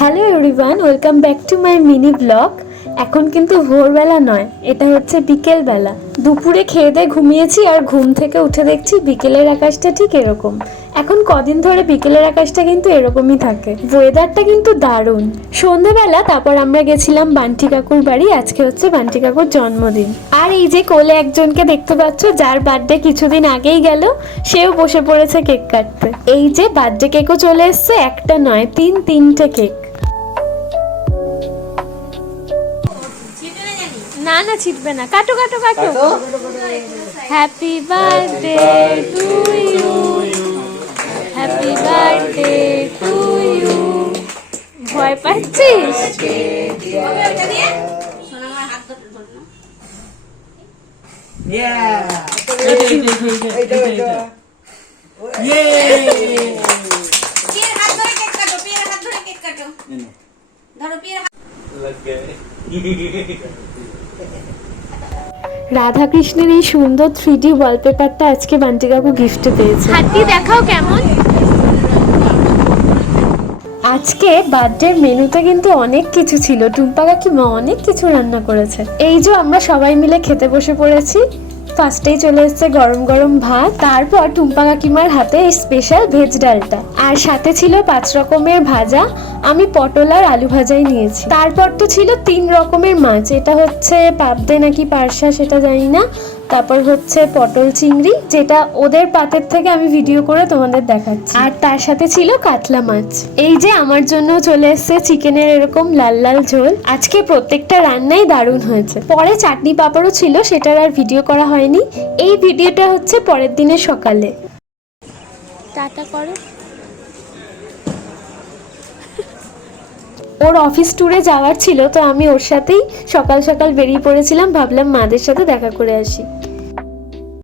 Hello everyone, welcome back to my mini blog. এখন কিন্তু ভোরবেলা নয়, এটা হচ্ছে বিকেলবেলা। দুপুরে খেয়ে দিয়ে ঘুমিয়েছি আর ঘুম থেকে উঠে দেখছি বিকেলের আকাশটা ঠিক এরকম। এখন কদিন ধরে বিকেলের আকাশটা কিন্তু এরকমই থাকে, ওয়েদারটা কিন্তু দারুণ। সন্ধেবেলা তারপর আমরা গেছিলাম বান্টি কাকুর বাড়ি। আজকে হচ্ছে বান্টি কাকুর জন্মদিন। আর এই যে কোলে একজনকে দেখতে পাচ্ছ, যার বার্থডে কিছুদিন আগেই গেল, সেও বসে পড়েছে কেক কাটতে। এই যে বার্থডে কেকও চলে এসছে, একটা নয় তিনটে কেক। না না, ছিটবে না, কাটো কাটো কাটো। Happy birthday to you, happy birthday to you. ভয় পাচ্ছিস? রাধা কৃষ্ণের এই সুন্দর 3D ওয়ালপেপারটা আজকে বান্টি কাকু গিফটে পেয়েছে। হাতি দেখাও কেমন। আজকে বার্থডে মেনুতে কিন্তু অনেক কিছু ছিল। টুম্পা কাকিমা অনেক কিছু রান্না করেছে। এই যে আমরা সবাই মিলে খেতে বসে পড়েছি। ফার্স্টেই চলে এসেছে গরম গরম ভাত, তারপর টুম্পা কাকিমার হাতে স্পেশাল ভেজ ডালটা, আর সাথে ছিল 5 রকমের ভাজা। আমি পটল আর আলু ভাজাই নিয়েছি। তারপর তো ছিল 3 রকমের মাছ, এটা হচ্ছে পাবদে নাকি পারশা সেটা জানি না। তারপর হচ্ছে পটল চিংড়ি, যেটা ওদের পাতের থেকে আমি ভিডিও করে তোমাদের দেখাচ্ছি। আর তার সাথে ছিল কাতলা মাছ। এই যে আমার জন্য চলে এসেছে চিকেনের এরকম লাল লাল ঝোল। আজকে প্রত্যেকটা রান্নাই দারুণ হয়েছে। পরে চাটনি পাঁপড়ও ছিল, সেটার আর ভিডিও করা হয়নি। এই ভিডিওটা হচ্ছে পরের দিনের সকালে। টাটা করো। ওর অফিস ট্যুরে যাওয়ার ছিল, তো আমি ওর সাথেই সকাল সকাল বেরিয়ে পড়েছিলাম। ভাবলাম মাদের সাথে দেখা করে আসি।